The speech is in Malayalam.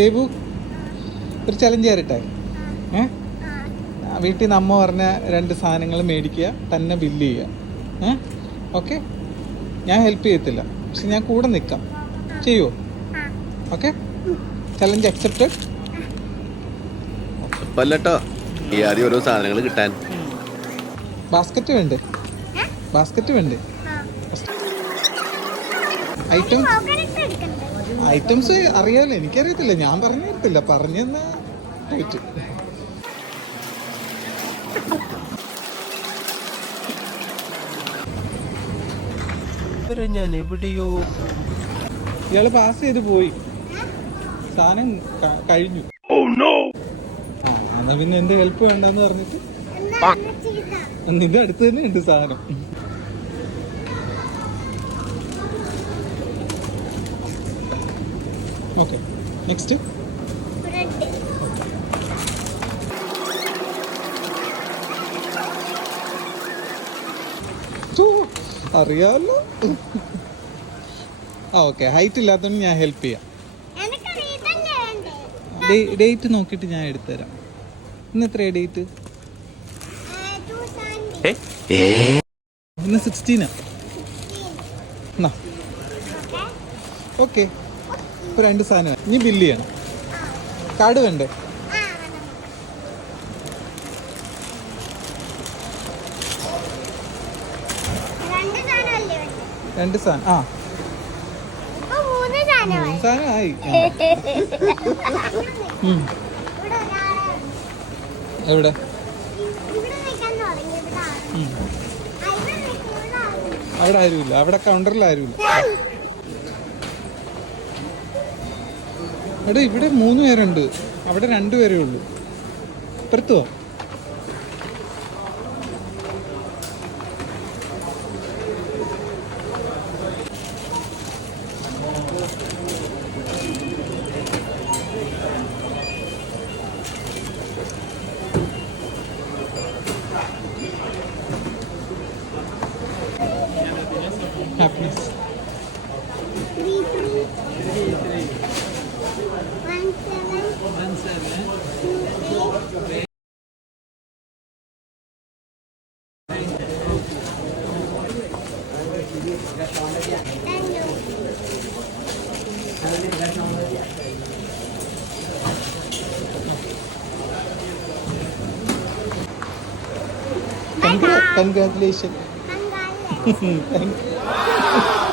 ദേബു ഒരു ചലഞ്ച് തരട്ടെ? വീട്ടിൽ നിന്ന് അമ്മ പറഞ്ഞ 2 സാധനങ്ങൾ മേടിക്കുക, തന്നെ ബില്ല് ചെയ്യുക. ഓക്കെ? ഞാൻ ഹെൽപ്പ് ചെയ്യത്തില്ല, പക്ഷെ ഞാൻ കൂടെ നിൽക്കാം. ചെയ്യുമോ? Okay, challenge accepted. ഓരോ സാധനങ്ങൾ കിട്ടാൻ ബാസ്ക്കറ്റ് വേണ്ടേ? ബാസ്ക്കറ്റ് വേണ്ടേ? ഐറ്റംസ് അറിയാമല്ലോ, എനിക്കറിയത്തില്ല, ഞാൻ പറഞ്ഞു തരത്തില്ല, പറഞ്ഞെന്നാ പോയിട്ട്. ഞാൻ എവിടെയോ ഇയാള് പാസ് ചെയ്ത് പോയി, സാധനം കഴിഞ്ഞു. എന്നാ പിന്നെ എന്റെ ഹെൽപ്പ് വേണ്ടെന്ന് പറഞ്ഞിട്ട് നിന്റെ അടുത്ത് തന്നെ ഉണ്ട് സാധനം. Okay, next. അറിയാമല്ലോ. ഓക്കെ, ഹൈറ്റ് ഇല്ലാത്തതുകൊണ്ട് ഞാൻ ഹെൽപ്പ് ചെയ്യാം. ഡേറ്റ് നോക്കിയിട്ട് ഞാൻ എടുത്തുതരാം. ഇന്ന് എത്രയാ ഡേറ്റ്? ഇന്ന് 16. ഓക്കെ, ഇപ്പോൾ 2 സാധനം ഇനി ബില്ല് ചെയ്യണം. കാർഡ് വേണ്ടേ? രണ്ട് സാധനം. 3 സാധനമായി. എവിടെ? അവിടെ ആരുമില്ല, അവിടെ കൗണ്ടറിൽ ആരുമില്ല. എടാ, ഇവിടെ 3 പേരുണ്ട്, അവിടെ 2 പേരേ ഉള്ളൂ. ഇപ്പുറത്തുവോ? ഹാപ്പിനെസ്. Congratulations.